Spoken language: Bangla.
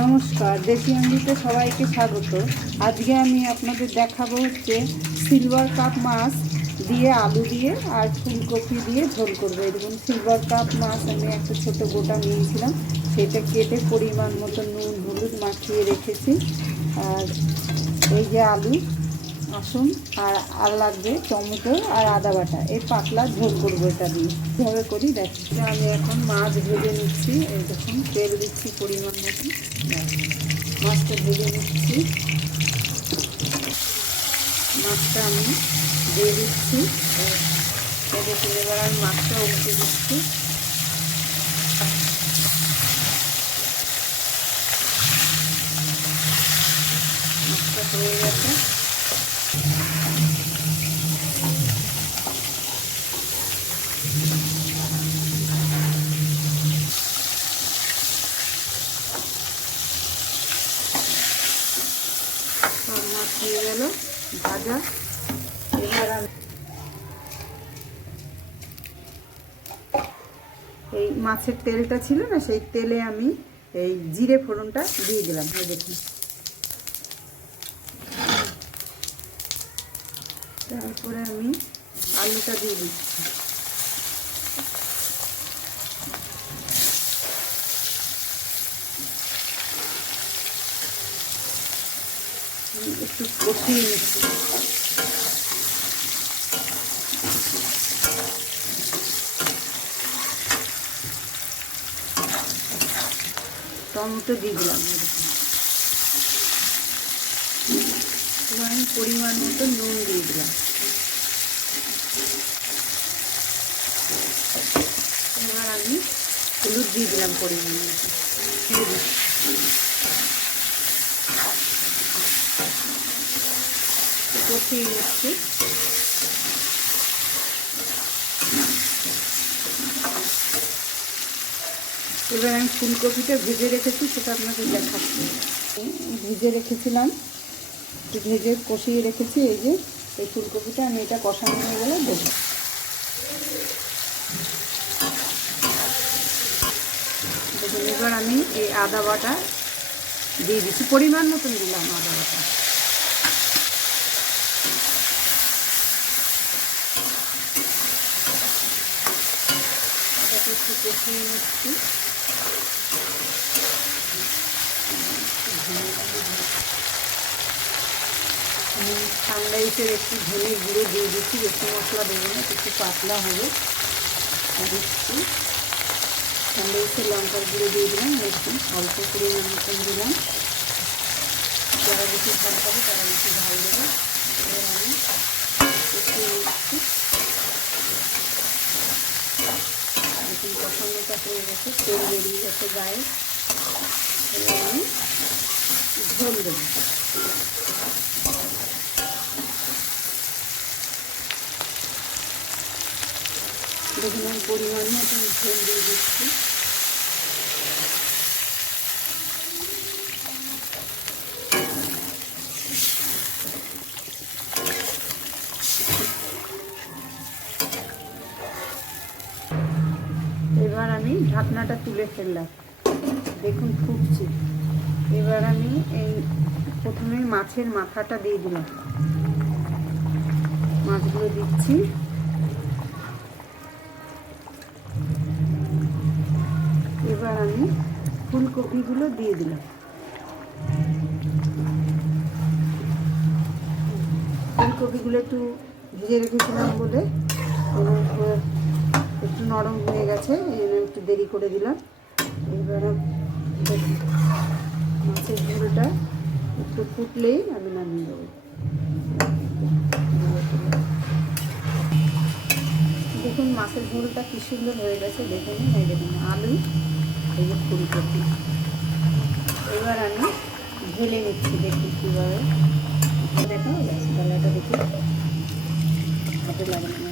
নমস্কার, দেশি অমৃতে সবাইকে স্বাগত। আজকে আমি আপনাদের দেখাবো হচ্ছে সিলভার কাপ মাছ দিয়ে আলু দিয়ে আর ফুলকপি দিয়ে ঝোল করবো। এরকম সিলভার কাপ মাছ আমি একটা ছোট গোটা নিয়েছিলাম, সেটা কেটে পরিমাণ মতো নুন হলুদ মাখিয়ে রেখেছি। আর এই যে আলু, আসুন, আর লাগবে টমেটো আর আদা বাটা। এই পাতলা ঝোল করবো এটা দিয়ে। কীভাবে করি দেখি। আমি এখন মাছ ভেজে নিচ্ছি। এই দেখুন, তেল দিচ্ছি পরিমাণ মতো। মাছটা ভেজে নিচ্ছি। মাছটা আমি দিয়ে দিচ্ছি। দেখুন, এবার আমি মাছটা উল্টে দিচ্ছি। মাছটা হয়ে গেছে। মাছ হয়ে গেল ভাজা। এবার আমি এই মাছের তেলটা ছিল না, সেই তেলে আমি এই জিরে ফোড়নটা দিয়ে দিলাম। এই দেখুন, তারপরে আমি আলুটা দিয়ে দিচ্ছি। একটু কষিয়ে নিচ্ছি। টমেটো দিয়ে দিলাম। এবার আমি পরিমাণ মতো নুন দিয়ে দিলাম। এবার আমি হলুদ দিয়ে দিলাম পরিমাণ মতো। কষিয়ে নিচ্ছি। এবার আমি ফুলকপিটা ভেজে রেখেছি, সেটা আপনাকে দেখাচ্ছি। ভেজে রেখেছিলাম, ভেজে কষিয়ে রেখেছি। এই যে এই ফুলকপিটা আমি এটা কষানো হয়ে গেলে দেবো। দেখুন, এবার আমি এই আদা বাটা দিয়ে দিচ্ছি। পরিমাণ মতন দিলাম আদা বাটা। আদাটা একটু কষিয়ে নিচ্ছি। ঠান্ডা এসে একটু ধনে গুঁড়ো দিয়ে দিচ্ছি। বেশি মশলা দেবো না, একটু পাতলা হবে। দিচ্ছি ঠান্ডা এসে লঙ্কার গুঁড়ো দিয়ে দিলাম। একটু অল্প পরিমাণ মতন দিলাম। যারা বেশি ঝাল খাবে তারা বেশি ঝাল দেবে। এবার আমি কষিয়ে নিচ্ছি। দেখুন, কষানোটা হয়ে গেছে, তেল বেরিয়ে গেছে গায়ে। এবার আমি ঝোল দেবো। দেখুন, আমি পরিমাণ মতন ঝোল দিয়ে দিচ্ছি। এবার আমি ঢাকনাটা তুলে ফেললাম। দেখুন, ফুটছে। এবার আমি এই প্রথমে মাছের মাথাটা দিয়ে দিলাম। মাছগুলো দিচ্ছি। এবার আমি ফুলকপিগুলো দিয়ে দিলাম। ফুলকপিগুলো একটু ভেজে রেখেছিলাম বলে একটু নরম হয়ে গেছে, এই জন্য একটু দেরি করে দিলাম। এবার মাছের ঝোলটা একটু ফুটলেই আমি নামিয়ে দেবো। দেখুন, মাছের ঝোলটা কি সুন্দর হয়ে গেছে। দেখুন, এই দেখুন আলু, এই যে ফুলকপি। এবার আমি ঢেলে নিচ্ছি। দেখি কীভাবে দেখা গেছে। তাহলে এটা দেখি হাতে লাগে না।